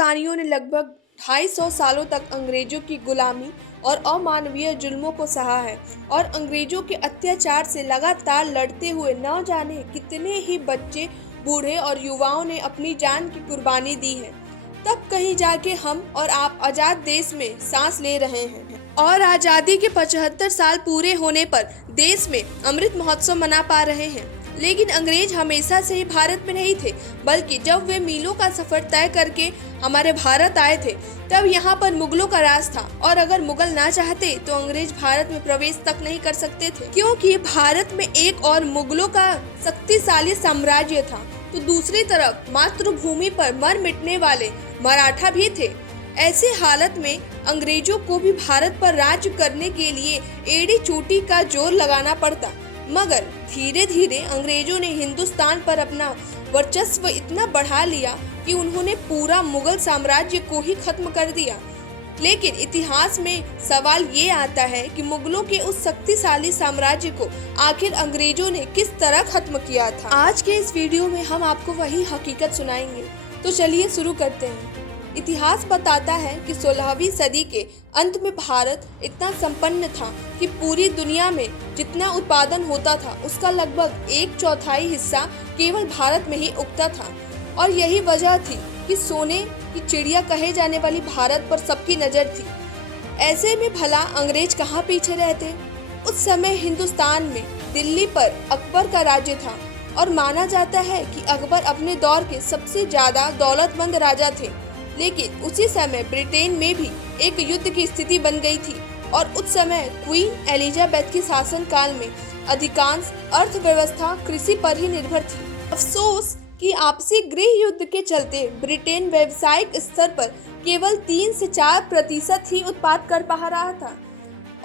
हिंदुस्तानियों ने लगभग 250 सालों तक अंग्रेजों की गुलामी और अमानवीय जुल्मों को सहा है और अंग्रेजों के अत्याचार से लगातार लड़ते हुए न जाने कितने ही बच्चे, बूढ़े और युवाओं ने अपनी जान की कुर्बानी दी है। तब कहीं जाके हम और आप आजाद देश में सांस ले रहे हैं और आजादी के 75 साल पूरे होने पर देश में अमृत महोत्सव मना पा रहे हैं। लेकिन अंग्रेज हमेशा से ही भारत में नहीं थे, बल्कि जब वे मीलों का सफर तय करके हमारे भारत आए थे तब यहाँ पर मुगलों का राज था और अगर मुगल ना चाहते तो अंग्रेज भारत में प्रवेश तक नहीं कर सकते थे, क्योंकि भारत में एक और मुगलों का शक्तिशाली साम्राज्य था तो दूसरी तरफ मातृभूमि पर मर मिटने वाले मराठा भी थे। ऐसी हालत में अंग्रेजों को भी भारत पर राज्य करने के लिए एड़ी चोटी का जोर लगाना पड़ता, मगर धीरे धीरे अंग्रेजों ने हिंदुस्तान पर अपना वर्चस्व इतना बढ़ा लिया कि उन्होंने पूरा मुगल साम्राज्य को ही खत्म कर दिया। लेकिन इतिहास में सवाल ये आता है कि मुगलों के उस शक्तिशाली साम्राज्य को आखिर अंग्रेजों ने किस तरह खत्म किया था। आज के इस वीडियो में हम आपको वही हकीकत सुनाएंगे, तो चलिए शुरू करते हैं। इतिहास बताता है कि 16वीं सदी के अंत में भारत इतना संपन्न था कि पूरी दुनिया में जितना उत्पादन होता था उसका लगभग 1/4 हिस्सा केवल भारत में ही उगता था और यही वजह थी कि सोने की चिड़िया कहे जाने वाली भारत पर सबकी नज़र थी। ऐसे में भला अंग्रेज कहाँ पीछे रहते। उस समय हिंदुस्तान में दिल्ली पर अकबर का राज्य था और माना जाता है कि अकबर अपने दौर के सबसे ज्यादा दौलतमंद राजा थे। लेकिन उसी समय ब्रिटेन में भी एक युद्ध की स्थिति बन गई थी और उस समय क्वीन एलिजाबेथ के शासन काल में अधिकांश अर्थव्यवस्था कृषि पर ही निर्भर थी। अफसोस कि आपसी गृह युद्ध के चलते ब्रिटेन व्यावसायिक स्तर पर केवल 3 से 4% ही उत्पाद कर पा रहा था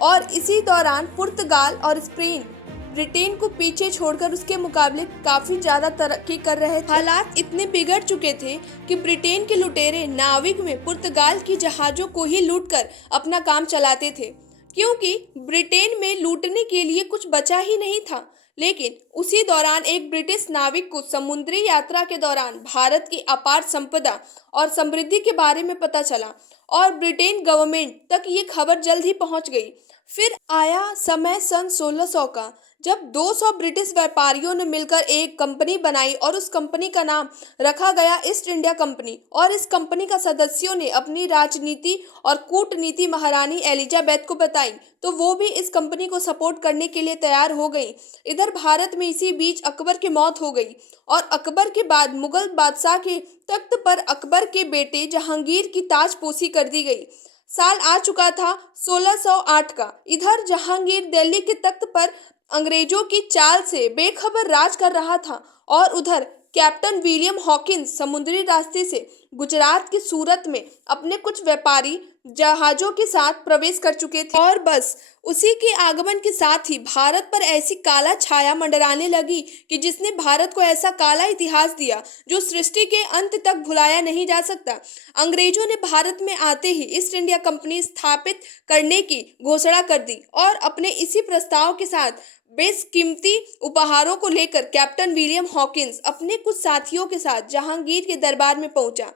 और इसी दौरान पुर्तगाल और स्पेन ब्रिटेन को पीछे छोड़कर उसके मुकाबले काफी ज्यादा तरक्की कर रहे थे। हालात इतने बिगड़ चुके थे कि ब्रिटेन के लुटेरे नाविक में पुर्तगाल की जहाजों को ही लूटकर अपना काम चलाते थे, क्योंकि ब्रिटेन में लूटने के लिए कुछ बचा ही नहीं था। लेकिन उसी दौरान एक ब्रिटिश नाविक को समुद्री यात्रा के दौरान भारत की अपार संपदा और समृद्धि के बारे में पता चला और ब्रिटेन गवर्नमेंट तक ये खबर जल्द ही पहुंच गई। फिर आया समय सन 1600 का, जब 200 ब्रिटिश व्यापारियों ने मिलकर एक कंपनी बनाई और उस कंपनी का नाम रखा गया ईस्ट इंडिया कंपनी और इस कंपनी का सदस्यों ने अपनी राजनीति और कूटनीति महारानी एलिजाबेथ को बताई तो वो भी इस कंपनी को सपोर्ट करने के लिए तैयार हो गई। इधर भारत में इसी बीच अकबर की मौत हो गई और अकबर के बाद मुगल बादशाह के तख्त पर अकबर के बेटे जहांगीर की ताजपोशी कर दी गई। साल आ चुका था 1608 का। इधर जहांगीर दिल्ली के तख्त पर अंग्रेजों की चाल से बेखबर राज कर रहा था और उधर कैप्टन विलियम हॉकिंस समुद्री रास्ते से गुजरात के सूरत में अपने कुछ व्यापारी जहाजों के साथ प्रवेश कर चुके थे और बस उसी के आगमन के साथ ही भारत पर ऐसी काला छाया मंडराने लगी कि जिसने भारत को ऐसा काला इतिहास दिया जो सृष्टि के अंत तक भुलाया नहीं जा सकता। अंग्रेजों ने भारत में आते ही ईस्ट इंडिया कंपनी स्थापित करने की घोषणा कर दी और अपने इसी प्रस्ताव के साथ बेशकीमती उपहारों को लेकर कैप्टन विलियम हॉकिंस अपने कुछ साथियों के साथ जहांगीर के दरबार में पहुंचा।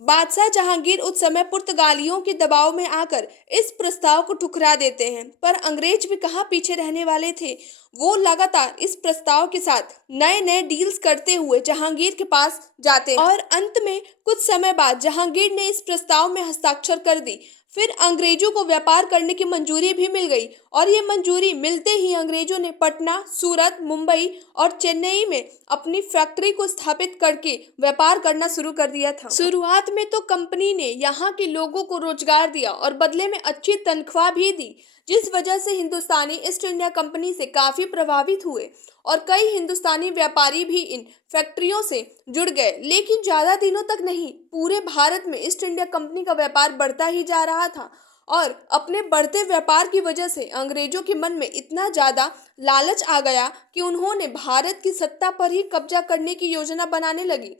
बादशाह जहांगीर उस समय पुर्तगालियों के दबाव में आकर इस प्रस्ताव को ठुकरा देते हैं, पर अंग्रेज भी कहाँ पीछे रहने वाले थे। वो लगातार इस प्रस्ताव के साथ नए नए डील्स करते हुए जहांगीर के पास जाते और अंत में कुछ समय बाद जहांगीर ने इस प्रस्ताव में हस्ताक्षर कर दी। फिर अंग्रेजों को व्यापार करने की मंजूरी भी मिल गई और ये मंजूरी मिलते ही अंग्रेजों ने पटना, सूरत, मुंबई और चेन्नई में अपनी फैक्ट्री को स्थापित करके व्यापार करना शुरू कर दिया था। शुरुआत में तो कंपनी ने यहाँ के लोगों को रोजगार दिया और बदले में अच्छी तनख्वाह भी दी, जिस वजह से हिंदुस्तानी ईस्ट इंडिया कंपनी से काफी प्रभावित हुए और कई हिंदुस्तानी व्यापारी भी इन फैक्ट्रियों से जुड़ गए। लेकिन ज्यादा दिनों तक नहीं, पूरे भारत में ईस्ट इंडिया कंपनी का व्यापार बढ़ता ही जा रहा था और अपने बढ़ते व्यापार की वजह से अंग्रेजों के मन में इतना ज्यादा लालच आ गया कि उन्होंने भारत की सत्ता पर ही कब्जा करने की योजना बनाने लगी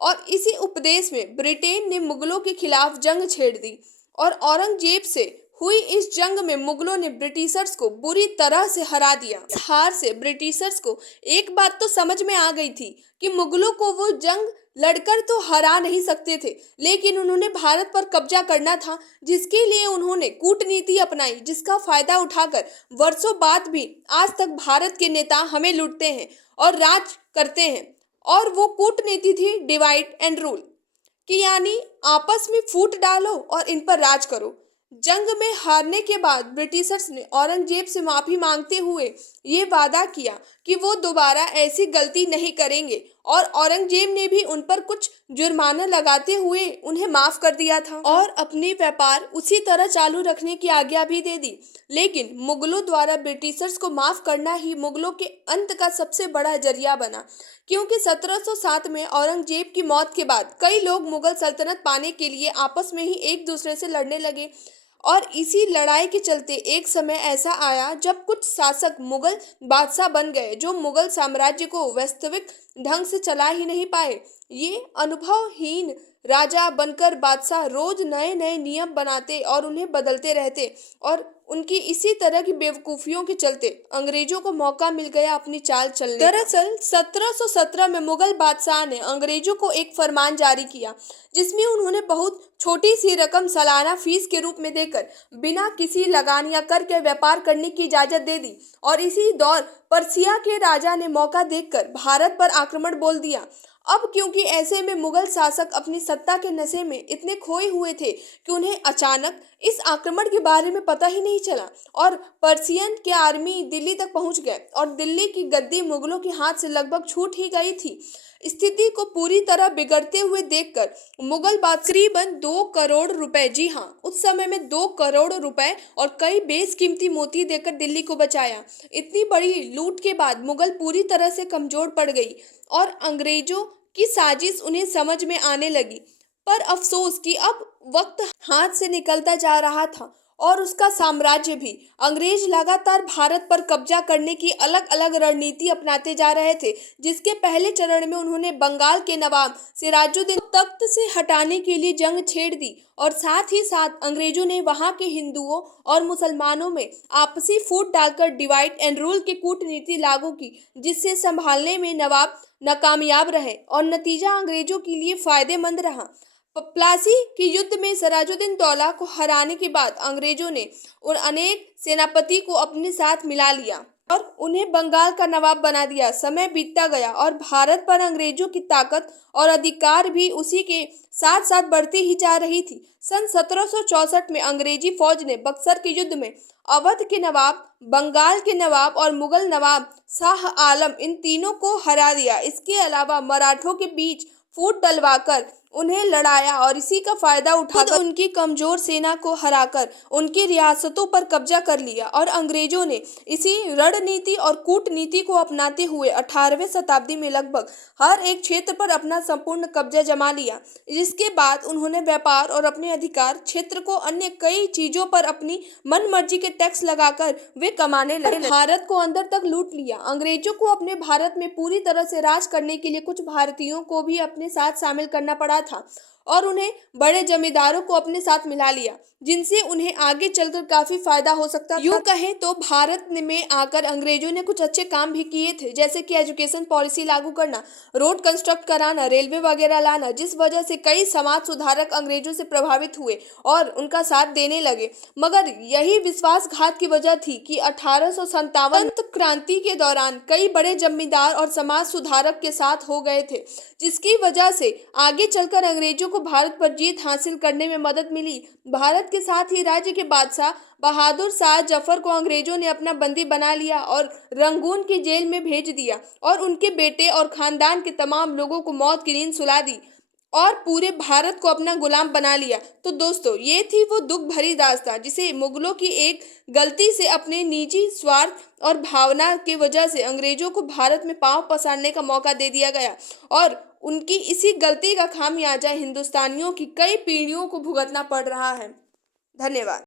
और इसी उपदेश में ब्रिटेन ने मुगलों के खिलाफ जंग छेड़ दी और औरंगजेब से हुई इस जंग में मुगलों ने ब्रिटिशर्स को बुरी तरह से हरा दिया। इस हार से ब्रिटिशर्स को एक बात तो समझ में आ गई थी कि मुगलों को वो जंग लड़कर तो हरा नहीं सकते थे, लेकिन उन्होंने भारत पर कब्जा करना था, जिसके लिए उन्होंने कूटनीति अपनाई, जिसका फायदा उठाकर वर्षों बाद भी आज तक भारत के नेता हमें लूटते हैं और राज करते हैं। और वो कूटनीति थी डिवाइड एंड रूल, कि यानी आपस में फूट डालो और इन पर राज करो। जंग में हारने के बाद ब्रिटिशर्स ने औरंगजेब से माफी मांगते हुए ये वादा किया कि वो दोबारा ऐसी गलती नहीं करेंगे, और औरंगजेब ने भी उन पर कुछ जुर्माना लगाते हुए उन्हें माफ कर दिया था और अपने व्यापार उसी तरह चालू रखने की आज्ञा भी दे दी। लेकिन मुगलों द्वारा ब्रिटिशर्स को माफ करना ही मुगलों के अंत का सबसे बड़ा जरिया बना, क्योंकि 1707 में औरंगजेब की मौत के बाद कई लोग मुगल सल्तनत पाने के लिए आपस में ही एक दूसरे से लड़ने लगे। और इसी लड़ाई के चलते एक समय ऐसा आया जब कुछ शासक मुगल बादशाह बन गए जो मुगल साम्राज्य को वास्तविक ढंग से चला ही नहीं पाए। ये अनुभवहीन राजा बनकर बादशाह रोज नए नए नियम बनाते और उन्हें बदलते रहते, और उनकी इसी तरह की बेवकूफियों के चलते अंग्रेजों को मौका मिल गया अपनी चाल चलने का। दरअसल 1717 में मुगल बादशाह ने अंग्रेजों को एक फरमान जारी किया, जिसमें उन्होंने बहुत छोटी सी रकम सालाना फीस के रूप में देकर बिना किसी लगान या कर के व्यापार करने की इजाजत दे दी। और इसी दौर पर्सिया के राजा ने मौका देखकर भारत पर आक्रमण बोल दिया। अब क्योंकि ऐसे में मुगल शासक अपनी सत्ता के नशे में इतने खोए हुए थे कि उन्हें अचानक इस आक्रमण के बारे में पता ही नहीं चला, और पर्सियन के आर्मी दिल्ली तक पहुंच गए और दिल्ली की गद्दी मुगलों के हाथ से लगभग छूट ही गई थी। स्थिति को पूरी तरह बिगड़ते हुए देखकर मुगल बादशाह करीबन 2 करोड़ रुपए, जी हाँ, उस समय में 2 करोड़ रुपए और कई बेशकीमती मोती देकर दिल्ली को बचाया। इतनी बड़ी लूट के बाद मुगल पूरी तरह से कमजोर पड़ गई और अंग्रेजों की साजिश उन्हें समझ में आने लगी। पर अफसोस कि अब वक्त हाथ से निकलता जा रहा था और उसका साम्राज्य भी। अंग्रेज लगातार भारत पर कब्जा करने की अलग अलग रणनीति अपनाते जा रहे थे, जिसके पहले चरण में उन्होंने बंगाल के नवाब सिराजुद्दीन को तख्त से हटाने के लिए जंग छेड़ दी, और साथ ही साथ अंग्रेजों ने वहां के हिंदुओं और मुसलमानों में आपसी फूट डालकर डिवाइड एंड रूल की कूटनीति लागू की, जिससे संभालने में नवाब नाकामयाब रहे और नतीजा अंग्रेजों के लिए फायदेमंद रहा। प्लासी के युद्ध में सिराजुद्दीन दौला को हराने के बाद अंग्रेजों ने उन अनेक सेनापति को अपने साथ मिला लिया और उन्हें बंगाल का नवाब बना दिया। समय बीतता गया और भारत पर अंग्रेजों की ताकत और अधिकार भी उसी के साथ साथ बढ़ती ही जा रही थी। सन 1764 में अंग्रेजी फौज ने बक्सर के युद्ध में अवध के नवाब, बंगाल के नवाब और मुगल नवाब शाह आलम, इन तीनों को हरा दिया। इसके अलावा मराठों के बीच फूट डलवाकर उन्हें लड़ाया और इसी का फायदा उठाकर उनकी कमजोर सेना को हराकर उनकी रियासतों पर कब्जा कर लिया। और अंग्रेजों ने इसी रणनीति और कूटनीति को अपनाते हुए 18वीं शताब्दी में लगभग हर एक क्षेत्र पर अपना संपूर्ण कब्जा जमा लिया, जिसके बाद उन्होंने व्यापार और अपने अधिकार क्षेत्र को अन्य कई चीजों पर अपनी मनमर्जी के टैक्स लगाकर वे कमाने लगे। भारत को अंदर तक लूट लिया। अंग्रेजों को अपने भारत में पूरी तरह से राज करने के लिए कुछ भारतीयों को भी अपने साथ शामिल करना पड़ा था और उन्हें बड़े जमींदारों को अपने साथ मिला लिया, जिनसे उन्हें आगे चलकर काफी फायदा हो सकता था। यूं कहें तो भारत में आकर अंग्रेजों ने कुछ अच्छे काम भी किए थे, जैसे कि एजुकेशन पॉलिसी लागू करना, रोड कंस्ट्रक्ट कराना, रेलवे वगैरह लाना, जिस वजह से कई समाज सुधारक अंग्रेजों से प्रभावित हुए और उनका साथ देने लगे। मगर यही विश्वासघात की वजह थी कि 1857 क्रांति के दौरान कई बड़े जमींदार और समाज सुधारक के साथ हो गए थे, जिसकी वजह से आगे चलकर अंग्रेजों को भारत पर जीत हासिल करने में मदद मिली। भारत के साथ ही राज्य के बादशाह बहादुर शाह जफर को अंग्रेजों ने अपना बंदी बना लिया और रंगून की जेल में भेज दिया और उनके बेटे और खानदान के तमाम लोगों को मौत की नींद सुला दी और पूरे भारत को अपना गुलाम बना लिया। तो दोस्तों, ये थी वो दुख भरी दास्तां जिसे मुगलों की एक गलती से, अपने निजी स्वार्थ और भावना की वजह से अंग्रेजों को भारत में पांव पसारने का मौका दे दिया गया, और उनकी इसी गलती का खामियाजा हिंदुस्तानियों की कई पीढ़ियों को भुगतना पड़ रहा है। धन्यवाद।